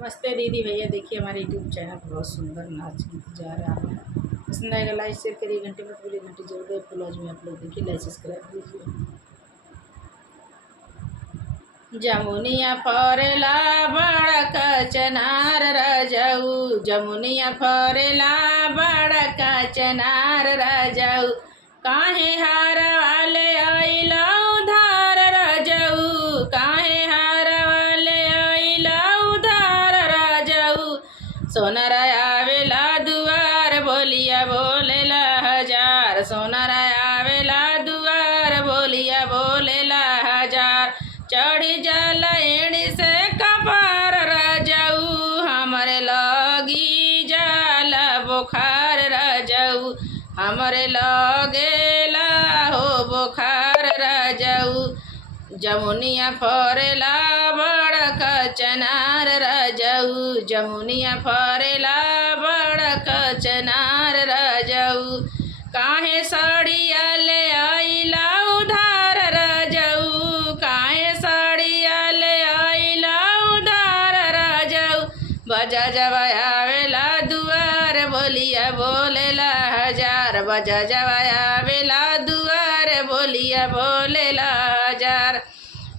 नमस्ते दीदी भैया, देखिए हमारे यूट्यूब चैनल पर बहुत सुंदर नाच गीत जा रहा है। पसंद आएगा लाइक शेयर करिए, घंटे मत बोलिए, घंटे जरूर दे फॉलोज में आप लोग देखिए, लाइक सब्सक्राइब कीजिए। जमुनिया फरेला बड़क चनार रजऊ, जमुनिया फरेला बड़क चनार रजऊ, काहे हार वाले आइला उधार रजऊ, काहे हार वाले आइला उधार रजऊ, सोनर आवेला दुआर बोलिया बोलेला हजार, सोनर आवेला दुआर बोलिया बोलेला हजार, चढ़ी जल एड़ी से कपार रजऊ, हमरे लगी जल बुखार रजऊ, हमरे लगेला हो बुखार रजऊ, जमुनिया फरेला बड़क चनार रजऊ, जमुनिया फरेला बड़क चनार रजऊ, काहे सड़िया ले आइला उधार रजऊ, काहे सड़िया ले आइला उधार रजऊ, बजा जवा आवेला दुआर बोलिया बोलेला हजार, बजा जवा आवेला दुआर बोलिया बोलेला हजार,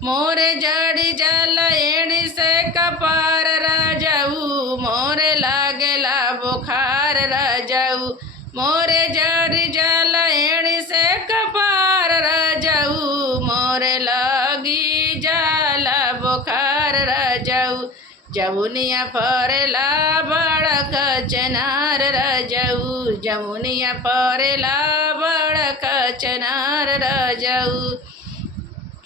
मोरे जड़ी जल एड़ी से कपार रजऊ, मोरे लागेला बुखार रजऊ, मोरे जड़ी जल एड़ी से कपार रजऊ, मोरे लगी जल बुखार रजऊ, जमुनिया फरेला बड़क चनार रजऊ, जमुनिया फरेला बड़क चनार रजऊ,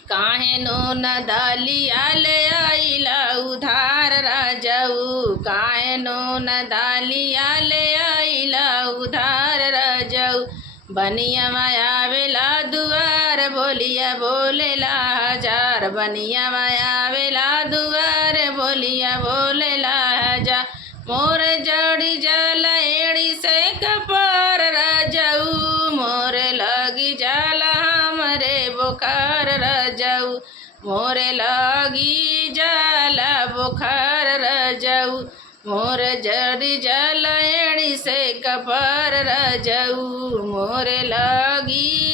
काहे नून दालिया ले आइला उधार रजऊ, काहे नून दालिया ले आइला उधार रजऊ, बनिया आवेला दुआर बोलिया बोलेला हजार, बनिया आवेला दुआर बोलिया बोलेला हजार, मोर जड़ी जल एड़ी से कपार रजऊ, मोर लगी जाला हमरे बुखार रजऊ, मोरे लगी जाला बुखार रजऊ, मोर जड़ी जल एड़ी से कपार रजऊ, मोरे लगी